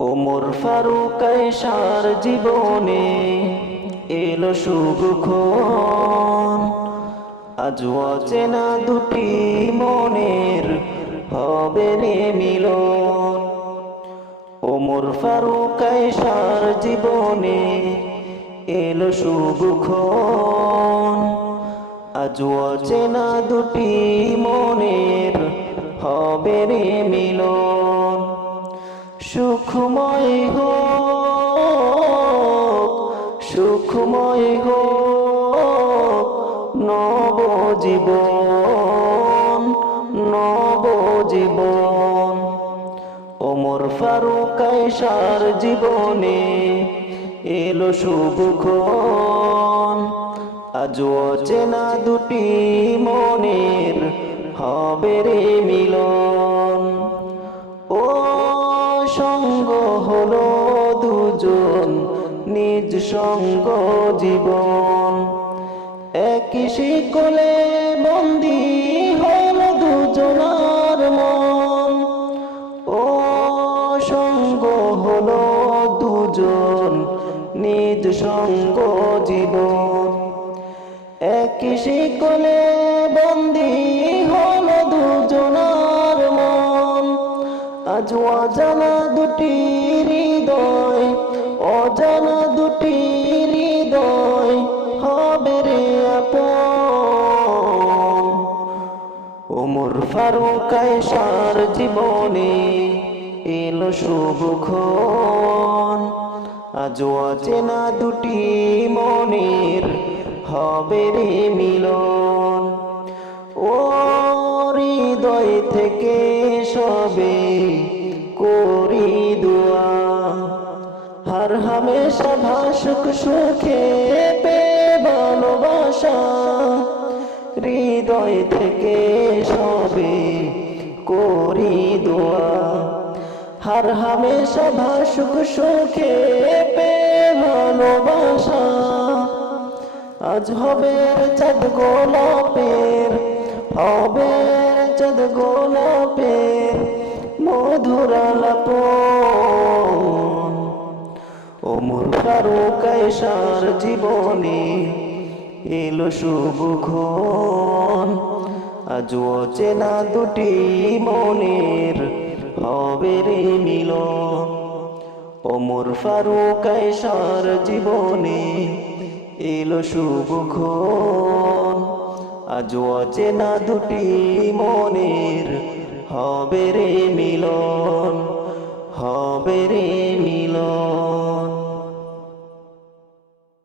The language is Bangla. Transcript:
ওমর ফারুক আয়েশার জীবনে এলো শুভক্ষণ, আজ অচেনা দুটি মনের হবে রে মিলন। ওমর ফারুক আয়েশার জীবনে এলো শুভক্ষণ, আজ অচেনা দুটি মনের হবে রে মিলন। সুখময় হোক, সুখময় হোক নবজীবন, নবজীবন। ওমর ফারুক আয়েশার জীবনে এলো শুভক্ষণ, আজ অচেনা দুটি মনের হবে রে মিলন। ও সঙ্গ হলো দুজন, নিজ সঙ্গ জীবন, একই শিকলে বন্দী হলো দুজনার মন। ও সঙ্গ হলো দুজন, নিজ সঙ্গ জীবন, একই শিকলে বন্দী হলো দুজনার মন। আজ অজানা দুটি হৃদয়, অজানা দুটি হৃদয় হবে রে আপন। ওমর ফারুক আয়েশার জীবনে এলো শুভক্ষণ, আজ অচেনা দুটি মনের হবে রে মিলন। ও হৃদয় থেকে সবে করি দোয়া, হর হামেশা ভাসুক সুখে পে ভালোবাসা। হৃদয় থেকে সবে করি দোয়া, হর হামেশা ভাসুক সুখে পে ভালোবাসা। আজ হবে চাঁদ গোলাপের, হবে চাঁদ গোলাপের মধুর আলাপন। ওমর ফারুক আয়েশার জীবনে এলো শুভক্ষণ, আজ অচেনা দুটি মনের হবে রে মিলন। ওমর ফারুক আয়েশার জীবনে এলো শুভক্ষণ, আজ অচেনা দুটি মনের হবে রে মিলন, হবে রে মিলন।